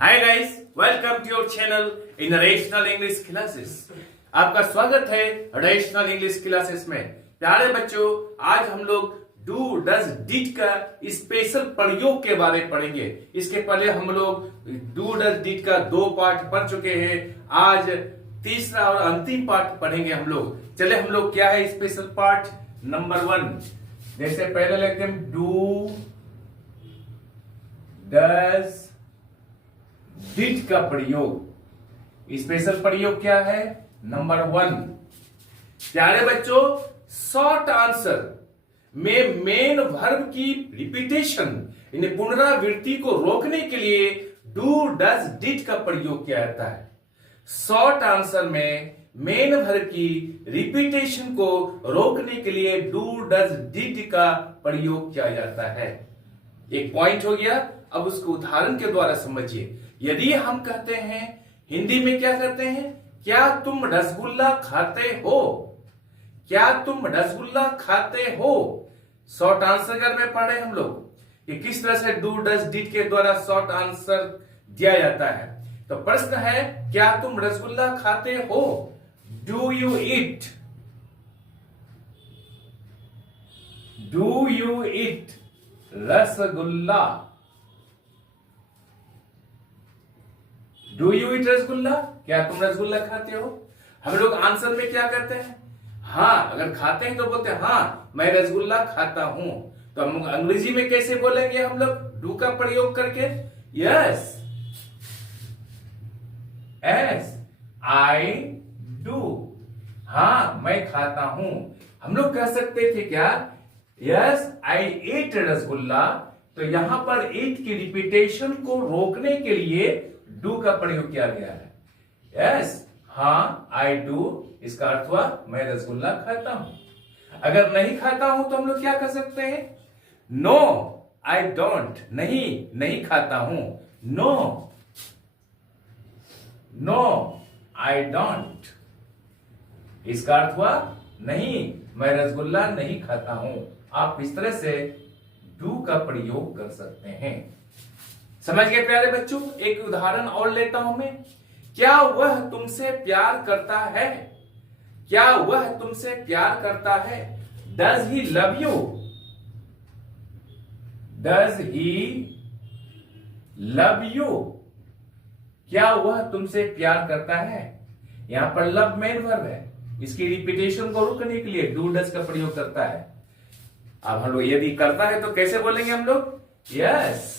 Hi guys, welcome to your channel in rational English classes. आपका स्वागत है rational English classes में। प्यारे बच्चों, आज हम लोग डू डज डिड का स्पेशल प्रयोग के बारे में पढ़ेंगे। इसके पहले हम लोग डू डज डिड का 2 पार्ट पढ़ चुके हैं। आज तीसरा और अंतिम पार्ट पढ़ेंगे हम लोग। चले हम लोग क्या है स्पेशल पार्ट नंबर 1। जैसे पहले लेते हैं डू डज डिड का प्रयोग। स्पेशल प्रयोग क्या है? नंबर 1। प्यारे बच्चों, शॉर्ट आंसर में मेन वर्ब की रिपीटेशन यानी पुनरावृत्ति को रोकने के लिए डू डज डिड का प्रयोग किया जाता है। शॉर्ट आंसर में मेन वर्ब की रिपीटेशन को रोकने के लिए डू डज डिड का प्रयोग किया जाता है। एक पॉइंट हो गया। अब उसको उदाहरण के द्वारा समझिए। यदि हम कहते हैं, हिंदी में क्या कहते हैं, क्या तुम रसगुल्ला खाते हो? क्या तुम रसगुल्ला खाते हो? शॉर्ट आंसर घर में पढ़े हम लोग कि किस तरह से डू डज डिड के द्वारा शॉर्ट आंसर दिया जाता है। तो प्रश्न है, क्या तुम रसगुल्ला खाते हो? Do you eat? Do you eat rasgulla? Do you eat rasgulla? क्या तुम रसगुल्ला खाते हो? हम लोग आंसर में क्या करते हैं? हाँ, अगर खाते हैं तो बोलते हैं हाँ मैं रसगुल्ला खाता हूं। तो हम अंग्रेजी में कैसे बोलेंगे हम लोग डू का प्रयोग करके? Yes, S I do. हाँ, मैं खाता हूं। हम लोग कह सकते थे क्या? यस आई ईट रसगुल्ला। तो यहां पर ईट की रिपीटेशन को रोकने के लिए डू का प्रयोग किया गया है। यस, हाँ आई डू, इसका अर्थ हुआ मैं रसगुल्ला खाता हूं। अगर नहीं खाता हूं तो हम लोग क्या कर सकते हैं? नो आई डोंट, नहीं खाता हूं। नो नो आई डोंट, इसका अर्थ हुआ नहीं, मैं रसगुल्ला नहीं खाता हूं। आप इस तरह से डू का प्रयोग कर सकते हैं। समझ गए प्यारे बच्चों? एक उदाहरण और लेता हूं मैं। क्या वह तुमसे प्यार करता है? क्या वह तुमसे प्यार करता है? Does he love you? Does he love you? क्या वह तुमसे प्यार करता है? यहां पर लव मेन वर्ब है। इसकी रिपीटेशन को रोकने के लिए डू डज का प्रयोग करता है। अब हम लोग यदि करता है तो कैसे बोलेंगे हम लोग? यस,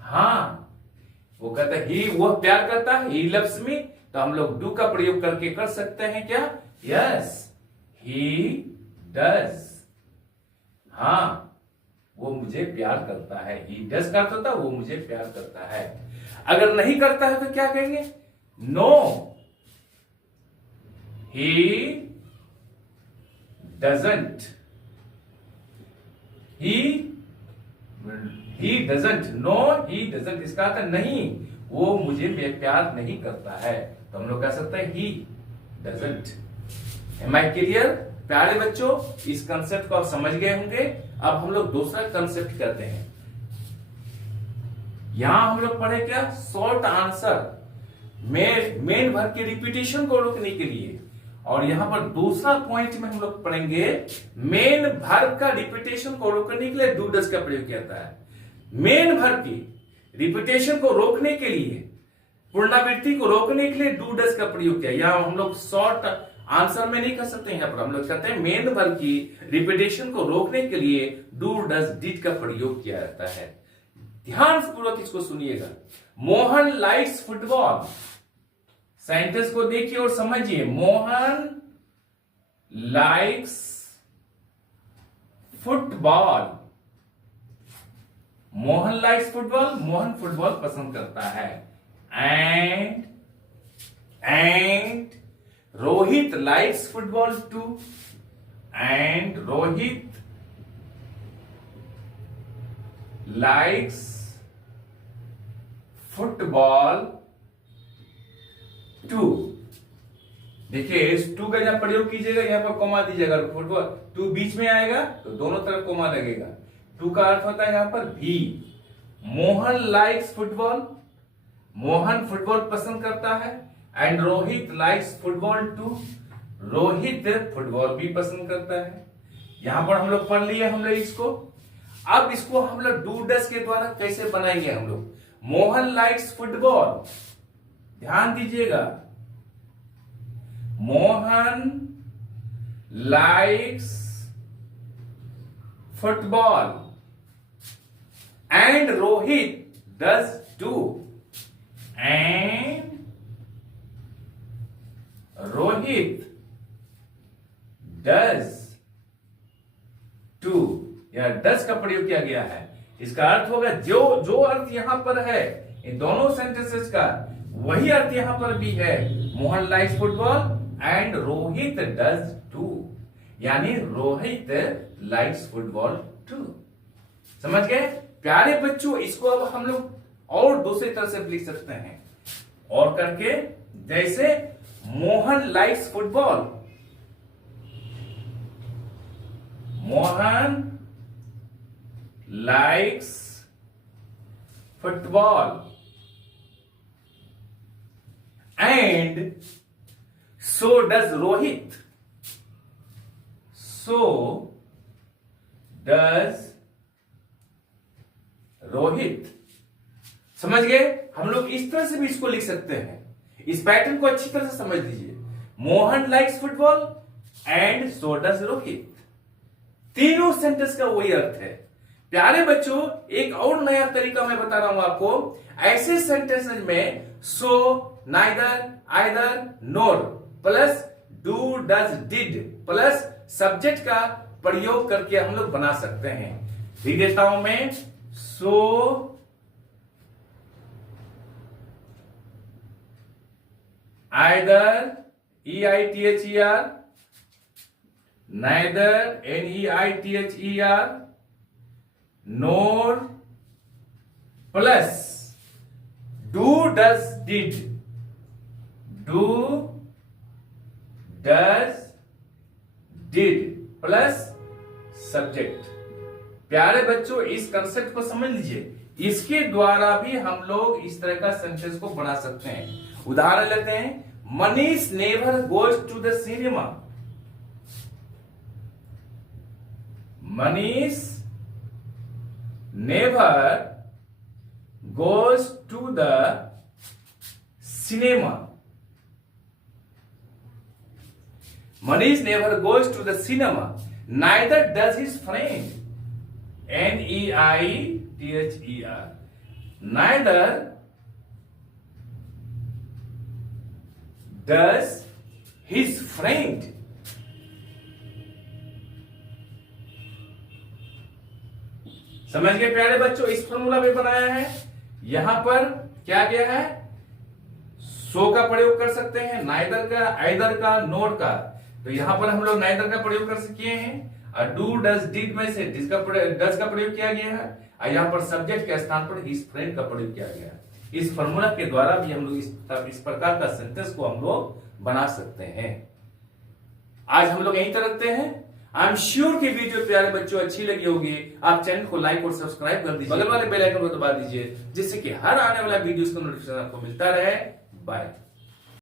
हाँ, वो कहता है ही, वो प्यार करता है, ही लव्स मी। तो हम लोग डू का प्रयोग करके कर सकते हैं क्या? Yes, he does. हाँ, वो मुझे प्यार करता है। ही डज का अर्थ होता है वो मुझे प्यार करता है। अगर नहीं करता है तो क्या कहेंगे? No he doesn't. He doesn't, no he doesn't, इसका अर्थ नहीं, वो मुझे प्यार नहीं करता है। तो हम लोग कह सकते हैं he doesn't. Am I clear? प्यारे बच्चों, इस कंसेप्ट को आप समझ गए होंगे। अब हम लोग दूसरा कंसेप्ट करते हैं। यहां हम लोग पढ़े क्या? शॉर्ट आंसर मेन वर्ब की रिपीटेशन को रोकने के लिए। और यहां पर दूसरा पॉइंट में हम लोग पढ़ेंगे मेन वर्ब का रिपीटेशन को रोकने के लिए डू डज का प्रयोग किया जाता है। मेन वर्ब की रिपीटेशन को रोकने के लिए, पुनरावृत्ति को रोकने के लिए डू डज का प्रयोग किया। यहां हम लोग शॉर्ट आंसर में नहीं कर सकते। यहां पर हम लोग कहते हैं मेन वर्ब की रिपीटेशन को रोकने के लिए डू डज डिड का प्रयोग किया जाता है। ध्यान पूर्वक इसको सुनिएगा। Mohan likes football. सेंटेंस को देखिए और समझिए। Mohan likes football. Mohan likes football, Mohan football पसंद करता है। And Rohit likes football too. And Rohit likes football too. देखिए इस टू का जब प्रयोग कीजिएगा यहां पर कोमा दीजिएगा। फुटबॉल टू बीच में आएगा तो दोनों तरफ कोमा लगेगा। टू का अर्थ होता है यहां पर भी। Mohan likes football, Mohan football पसंद करता है। And Rohit likes football too, Rohit football भी पसंद करता है। यहां पर हम लोग पढ़ लिए हमने इसको। अब इसको हम लोग डू डस के द्वारा कैसे बनाएंगे हम लोग। मोहन लाइक्स फुटबॉल, ध्यान दीजिएगा, Mohan likes football and Rohit does too, and Rohit does too. या डज का प्रयोग किया गया है, इसका अर्थ होगा जो अर्थ यहां पर है इन दोनों सेंटेंसेस का, वही अर्थ यहां पर भी है। Mohan likes football and Rohit does too, यानी रोहित लाइक्स फुटबॉल टू। समझ गए प्यारे बच्चों। इसको अब हम लोग और दूसरी तरह से लिख सकते हैं और करके, जैसे Mohan likes football, Mohan likes football and so does Rohit, so does Rohit. समझ गए। हम लोग इस तरह से भी इसको लिख सकते हैं। इस पैटर्न को अच्छी तरह से समझ लीजिए। Mohan likes football and so does Rohit, तीनों सेंटेंस का वही अर्थ है। प्यारे बच्चों, एक और नया तरीका मैं बता रहा हूं आपको। ऐसे सेंटेंसेस में so, neither, either, nor plus do, does, did plus subject का प्रयोग करके हम लोग बना सकते हैं। लिख देता हूं मैं, so either, EITHER, neither, NEITHER, nor plus do, does, did, do, does, did plus subject। प्यारे बच्चों, इस कंसेप्ट को समझ लीजिए। इसके द्वारा भी हम लोग इस तरह का सेंटेंस को बना सकते हैं। उदाहरण लेते हैं, Manish never goes to the cinema, Manish never goes to the cinema, Manish never goes to the cinema, neither does his friend, NEITHER, neither does his friend। समझ गए प्यारे बच्चों। इस फॉर्मूला में बनाया है। यहां पर क्या गया है, सो का प्रयोग कर सकते हैं, नाइदर का, आइदर का, नोर का। तो यहां पर हम लोग नाइदर का प्रयोग कर किए हैं, और डू, डज, डिड में से डज का प्रयोग किया गया है, और यहां पर सब्जेक्ट के स्थान पर हिज फ्रेंड का प्रयोग किया गया है। इस फॉर्मूला के द्वारा भी हम लोग इस प्रकार का सेंटेंस को हम लोग बना सकते हैं। आज हम लोग यहीं तक रखते हैं। आई एम श्योर कि वीडियो प्यारे बच्चों अच्छी लगी होगी। आप चैनल को लाइक और सब्सक्राइब कर दीजिए, बगल वाले बेल आइकन को दबा दीजिए, जिससे कि हर आने वाला वीडियो का नोटिफिकेशन आपको मिलता रहे। बाय।